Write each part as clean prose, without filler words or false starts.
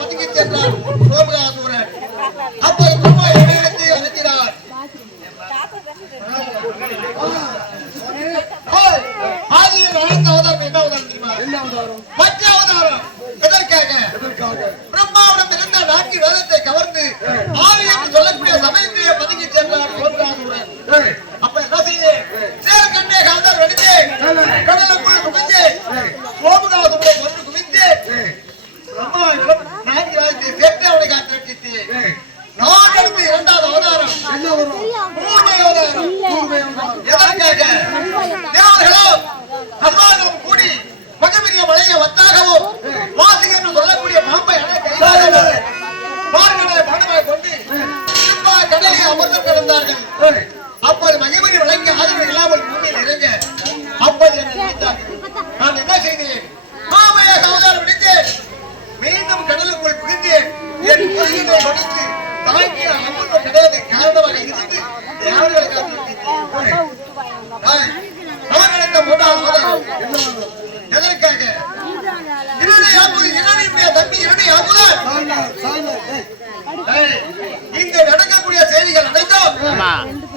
பதுங்கி சென்றார் சோமகாசூரன். அப்போது பிரம்மா என்னிடத்தை அழைக்கிறார். ஆதியில் அழைத்த அவதாரம் என்ன அவதாரம் தெரியுமா? மற்ற அவதாரம். எதற்காக? பிரம்மாவிடம் இருந்த 4 வேதத்தை கவர்ந்து ஆவி என்று சொல்லக்கூடிய சமயத்திலே பதுங்கி சென்றார் சோமகாசூரன். அப்ப என்ன செய்து சேர் கண்ணே காந்தார் வெடித்து கடலுக்குள் குவிந்து சோமகாசூரனை கொன்று குவிந்து பிரம்மாவிடம் 4 வேதத்தை சேர்த்து அவனை காத்திருக்கிட்டு நான் அடுத்து 2வது அவதாரம் மூர்மை அவதாரம். எதற்காக? தேவர்களும் அசுரர்களும் கூடி மகமிரிய மலையை வத்தாகவும் வாசி என்று சொல்லக்கூடிய பாம்பை அணை கைதாக பார்க்கடலை பாடமாக கொண்டு கடலை அமர்ந்து கிடந்தார்கள். அப்போது மகிமணி விளங்கி ஆதரவு இல்லாமல் பூமியில் இறங்க அப்போது என்னை நினைத்தார்கள். நான் என்ன செய்தேன்? மாமையாக அவதாரம் விடுத்தேன். மீண்டும் கடலுக்குள் புகுந்து என் முதுகினை கொடுத்து தாங்கி அமர்ந்த கடலை காரணமாக இருந்து தேவர்களை காத்திருக்கிறேன். நான் நினைத்த 3வது அவதாரம். எதற்காக? இரணியுடைய தம்பி இரணிய அமுதன் இங்கு நடக்கக்கூடிய செய்திகள் அனைத்தும்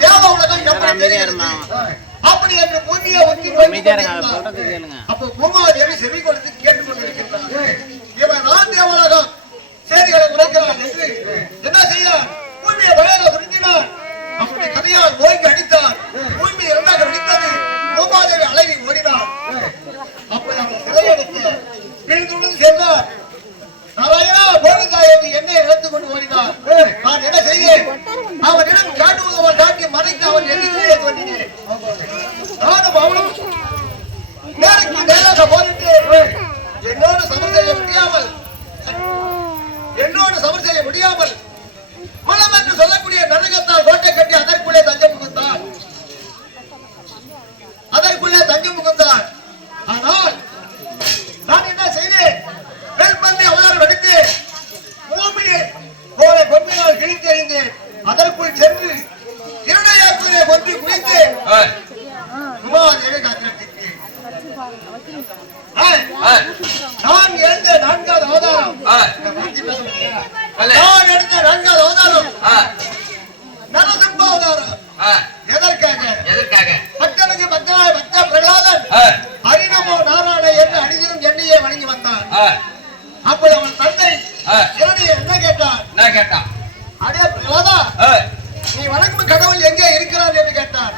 தேவ உலகம் எப்படி தெரிகிறது அப்படி என்று பூமியை ஒத்தி அப்போ பூமாதேவி செவி கொடுத்து கேட்டுக்கொண்டிருக்கின்றார். இவன் நான் தேவலகம் செய்திகளை உரைக்கிறான் என்று என்ன செய்தார்? பூமியை வயல சுருங்கினார். அப்படி கதையால் ஓய்ந்து அடித்தார். பூமி 2ஆக அடித்தது. பூமாதேவி அழகி ஓடினார். அப்படி அவன் சிறையெடுத்து பிரிந்துடன் சென்றார். நாராயணா கோவிந்தா என்று என்னை இழத்துக் கொண்டு ஓடினார். நான் என்ன செய்தேன்? அவனிடம் காட்டுவதவன் காட்டி மறைத்து அவன் எதிர்த்து தோன்றினேன். நானும் அவனும் நேருக்கு நேராக போரிட்டு என்னோடு சமர் செய்ய முடியாமல் மலம் என்று சொல்லக்கூடிய நரகத்தால் கோட்டை கட்டி அதற்குள்ளே தஞ்சம் புகுந்தான். ஆனால் நான் என்ன செய்தேன்? வெல்பந்தை அவதாரம் எடுத்து பூமியை போரை பொன்மையால் கிழித்து எறிந்தேன். அதற்குள் சென்று இரண்டையாக்குதை கொன்று குடித்து உமாதேவி காத்திருக்கிறேன். நான் எழுந்த 4வது அவதாரம். நான் எடுத்த 4வது அவதாரம் நரசிம்ம அவதாரம். எதற்காக? பக்தனுக்கு பக்தனாய் பக்த பிரகலாதன் அரிநமோ நாராயண என்று அடிதிரும் எண்ணியே வணங்கி வந்தான். அப்படி அவன் தந்தை இரணிய என்ன கேட்டான்? அடே பிரகலாதா, நீ வணங்கும் கடவுள் எங்கே இருக்கிறான் என்று கேட்டான்.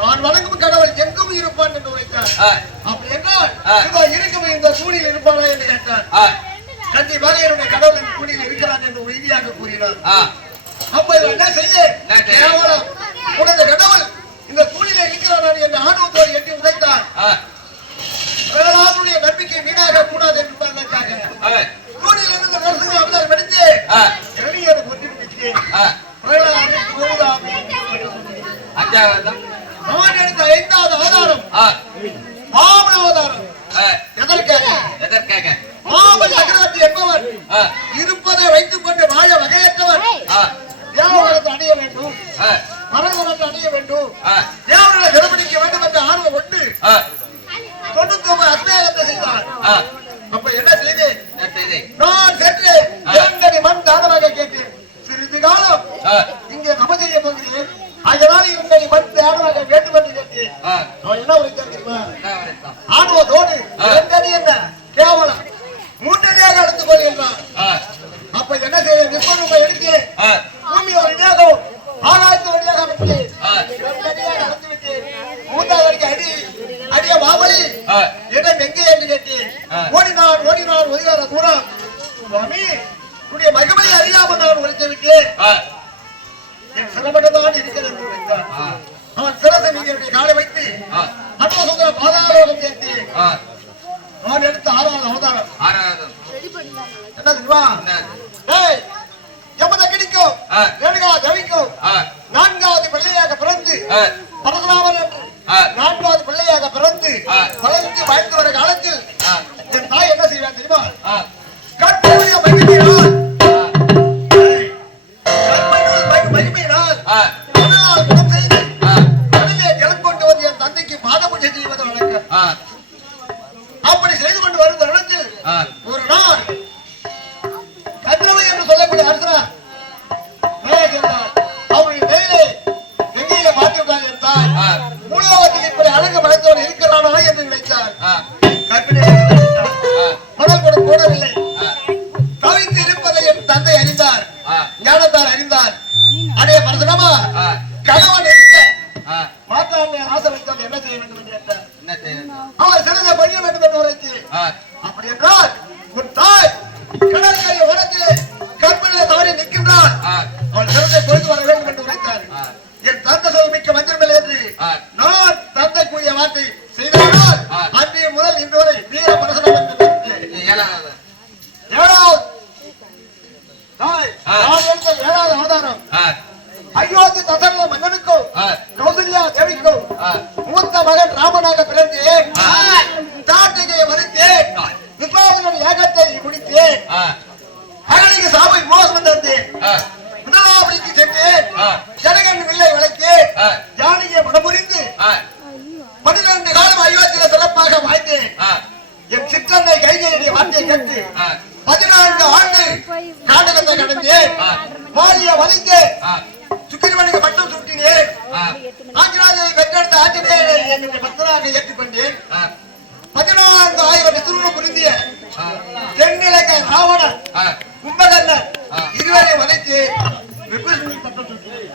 நான் வணங்கும் கடவுள் எங்கும் இருப்பான் என்று உரைத்தார். அப்படி என்றால் இதோ இருக்கும் இந்த தூணில் இருப்பானா என்று கேட்டான். கண்டிப்பாக என்னுடைய கடவுள் இந்த தூணில் இருக்கிறான் என்று உறுதியாக கூறினார். அப்ப என்ன செய்ய? கேவலம் உனது கடவுள் இந்த தூணில் இருக்கிறான் என்று ஆணவத்தோடு எட்டி உதைத்தார். பிரகலாதனுடைய நம்பிக்கை வீணாக கூடாது என்பதற்காக தூணில் இருந்து நரசிம்ம அவதாரம் எடுத்து இரணியரை கொண்டு விட்டேன். நான் எடுத்த 5வது அவதாரம் வாமன அவதாரம். எதற்காக? மாமல் சக்கரவர்த்தி என்பவர் இருப்பதை வைத்துக் கொண்டு வாழ வகையற்றவர். தேவர்களை அடைய வேண்டும், மரணத்தை அடைய வேண்டும், தேவர்களை சிறப்பிடிக்க வேண்டும் என்ற ஆர்வம் கொண்டு 99 அத்தியாயத்தை செய்தார். அப்ப என்ன செய்தேன்? நான் சென்று 2 மண் தானமாக கேட்டேன். சிறிது காலம் இங்கே நம செய்ய போகிறேன். அதனால் 2 மண் தானமாக வேண்டும் என்று கேட்டேன். அவன் என்ன உரைத்தான் தெரியுமா? ஆர்வத்தோடு 2 அடி என்ன கேவலம் 3 அடியாக எடுத்துக் கொள்கிறான். அப்ப என்ன செய்ய? நிற்பதை எடுத்து பூமி வழியாகவும் ஆகாயத்து வழியாக விட்டு 2 அடியாக நடத்தி விட்டேன். 3வது அடிக்கு அடிய மாவழி இடம் எங்கே என்று கேட்டேன். ஓடினான் ஒதுகார தூரம். சுவாமி, உன்னுடைய மகிமை அறியாமல் நான் உரைத்து விட்டேன். என் சிரமதான் இருக்கிறது என்று உரைத்தான். அவன் சிரசை மீது காலை வைத்து அன்பசுந்தர பாதாரோகம் சேர்த்து நான் எடுத்த 6வது அவதாரம். என்ன தெரியுமா? எமது கிடைக்கும் ரேணுகா தேவிக்கும் 4வது பிள்ளையாக பிறந்து பரசுராமன் என்று 4வது பிள்ளையாக பிறந்து வளர்ந்து வாழ்ந்து வர காலத்தில் என் தாய் என்ன செய்வான் தெரியுமா? கற்பனையுடைய மகிமையினால் ஜலம் கொண்டு வந்து என் தந்தைக்கு பாதபூஜை செய்வது வழக்கம். அப்படி செய்து கொண்டு வரும் தருணத்தில் ஒரு நாள் இருக்கக்கூடிய அரசரா அவருடைய கையிலே எங்கேயே பார்த்துட்டாங்க என்றால் மூலோகத்தில் இப்படி அழகு படைத்தவன் இருக்கிறானா என்று நினைத்தார். மணல் கூட போடவில்லை. தவித்து இருப்பதை என் தந்தை அறிந்தார், ஞானத்தார் அறிந்தார். அடைய பரசுரமா கணவன் இருக்க மாற்றாண்மை ஆசை வைத்தால் என்ன செய்ய வேண்டும் என்று கேட்டார். அவர் சிறந்த பணிய வேண்டும் என்று உரைத்து அப்படி என்றால் உன் தாய் கடற்கரை ஓரத்திலே கற்பிலே தவறி நிற்கின்றார், அவள் சிறந்தை பொழுது வர வேண்டும் என்று உரைத்தார். என் தந்தை சொல் மிக்க மந்திரமில்லை என்று நான் தந்தை கூடிய வார்த்தை செய்ததால் அன்றைய முதல் இன்று வரை வீர பரசுரம் என்று ஏழாவது அவதாரம் அயோத்தி தசரத மன்னனுக்கும் கௌசல்யா தேவிக்கும் மூத்த மகன் ராமனாக பிறந்தேன். தாட்டிகையை மறுத்தேன், விஸ்வாமித்திரன் யாகத்தை முடித்தேன், அகலிக்கு சாமி மோசம் தந்தேன், முதலாவதிக்கு சென்றேன், ஜனகன் வில்லை வளைத்தேன், ஜானகியை மனமுறிந்து 12 காலம் அயோத்தியில சிறப்பாக வாழ்ந்தேன். என் சிற்றன்னை கைகையுடைய வார்த்தையை கேட்டு 14 ஆண்டு காண்டகத்தை கடந்தேன், மாலிய வளைந்தேன், சுக்கிரமணிக்கு பட்டம் சுட்டினேன், ஆஞ்சநாதனை பெற்றெடுத்த ஆஞ்சநேயரை என்னுடைய பக்தராக ஏற்றுக்கொண்டேன். 14,000 விசுவம் புரிந்திய தென்னிலங்கை ராவணன் கும்பகர்ணன் இருவரை வளைத்து பட்டம் சுட்டினேன்.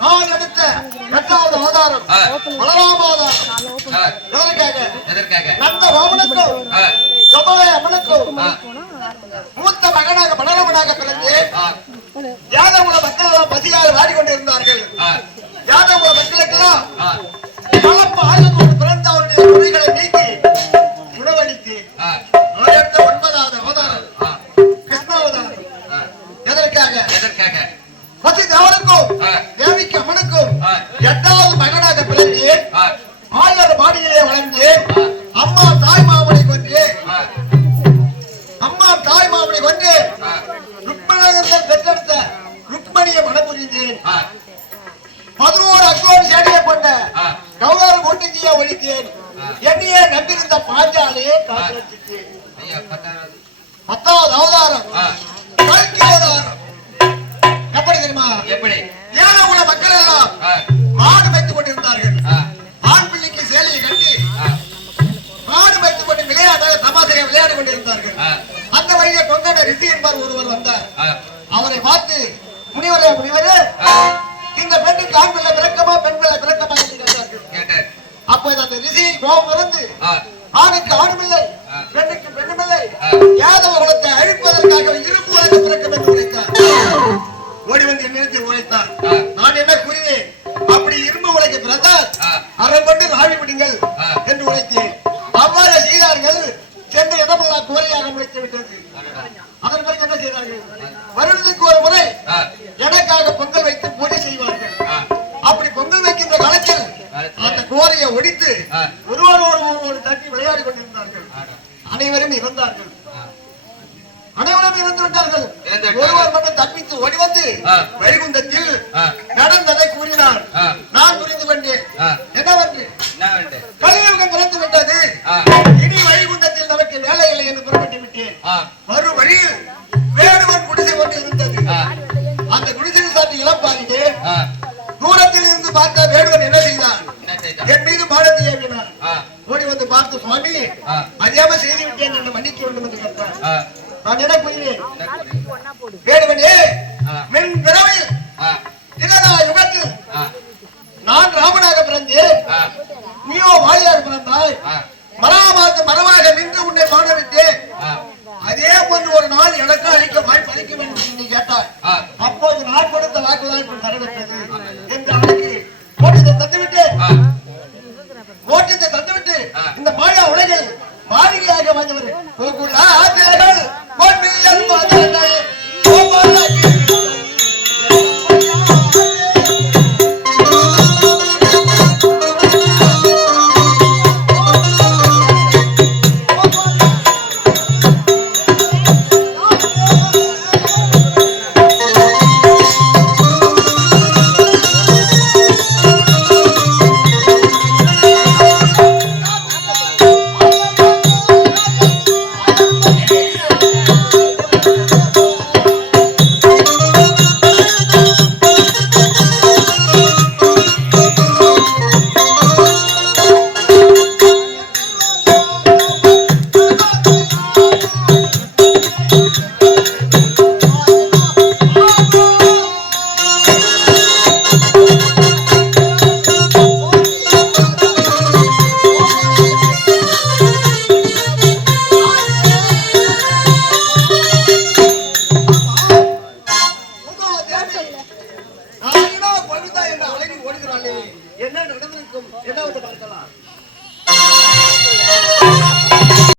நான் எடுத்த 8வது அவதாரம் பலராம அவதாரம். எதற்காக? நந்த ராமனுக்கும் கபலை அம்மனுக்கும் மூத்த மகனாக பலராமனாக பிறந்து யாதவ மக்கள் எல்லாம் பசியாக வாடிக்கொண்டிருந்தார்கள். யாதவ மக்களுக்கெல்லாம் கலப்பு ஆயுதத்தோடு பிறந்த அவருடைய குறைகளை நீக்கி உணவளித்து நான் எடுத்த 9வது அவதாரம் கிருஷ்ணாவதாரம். எதற்காக? பசி தேவனுக்கும் தேவிக்கு அம்மனுக்கும் 8வது மகனாக பிறந்து 1000 பாடியிலே வளர்ந்து அம்மா தாய் மாமனை கொன்று ருக்மணன் பெற்றெடுத்த ருக்மணியை மனப்புரிந்தேன். 11 அக்கோடு சேடியை கொண்ட கௌரவ கோட்டிஞ்சியை ஒழித்தேன். என்னையே நம்பியிருந்த பாஞ்சாலையே காத்திருந்தேன். 10வது அவதாரம் கல்கி அவதாரம். எப்படி தெரியுமா? ஏழை உள்ள மக்கள் எல்லாம் மாடு வைத்துக் கொண்டிருந்தார்கள். ஆண் பிள்ளைக்கு சேலையை கட்டி மாடு வைத்துக் கொண்டு விளையாட்டாக தமாசையை விளையாடி கொண்டிருந்தார்கள். அந்த வழியே கொண்டாட ரிஷி என்பார் ஒருவர் வந்தார். அவரை பார்த்து முனிவரே இந்த பெண்ணுக்கு ஆண் பிள்ளை பிறக்கமா பெண் பிள்ளை பிறக்கமா என்று கேட்டார்கள். அப்போது அந்த ரிஷி கோபம் இருந்து ஆணுக்கு ஆணுமில்லை பெண்ணுக்கு பெண்ணுமில்லை யாதவ குலத்தை அழிப்பதற்காக இருப்பு உலக பிறக்கும் என்று உரைத்தார். ஓடி வந்து என்னிடத்தில் உரைத்தார். நான் என்ன கூறினேன்? அப்படி இரும்பு உலக பிறந்தால் அறம் கொண்டு ராவி விடுங்கள் என்று உரைத்தேன். அவ்வாறு செய்தார்கள். சென்ற இடமெல்லாம் கோரையாக முடித்து விட்டது. அதன் பிறகு என்ன செய்தார்கள்? வருடத்துக்கு ஒரு முறை எனக்காக பொங்கல் வைத்து பூஜை செய்வார்கள். அப்படி பொங்கல் வைக்கின்ற காலத்தில் அந்த கோரையை ஒடித்து ஒருவரோடு தட்டி விளையாடி கொண்டிருந்தார்கள். அனைவரும் இறந்தார்கள். அனைவரும் இறந்து விட்டார்கள். ஒருவர் மட்டும் தப்பித்து ஓடி வந்து வைகுந்தத்தில் நடந்ததை கூறினார். நான் புரிந்து கொண்டேன். என்னவென்று? கலியுகம் பிறந்து விட்டது. இனி வைகுந்தத்தில் நமக்கு வேலை இல்லை என்று புறப்பட்டு விட்டேன். மறு வழியில் வேடுவன் குடிசை ஒன்று இருந்தது. அந்த குடிசை சாட்டி இளப்பாரிலே தூரத்தில் இருந்து பார்த்த வேடுவன் என்ன செய்தான்? என் மீது பாடத்தை ஏவினார். ஓடி வந்து பார்த்து, சுவாமி அறியாம செய்து விட்டேன் என்று மன்னிக்க வேண்டும் என்று கேட்டார். நான் என்ன கூறினேன்? வேடுவனே, மின் பிறவையில் தினதா யுகத்தில் நான் ராமனாக பிறந்தேன், நீயோ வாலியாக பிறந்தாய். மரமாக நின்று உன்னை பாடவிட்டேன். அதே போன்று ஒரு நாள் எனக்கு அளிக்க வாய்ப்பு அளிக்கும் என்று நீ கேட்டாய்.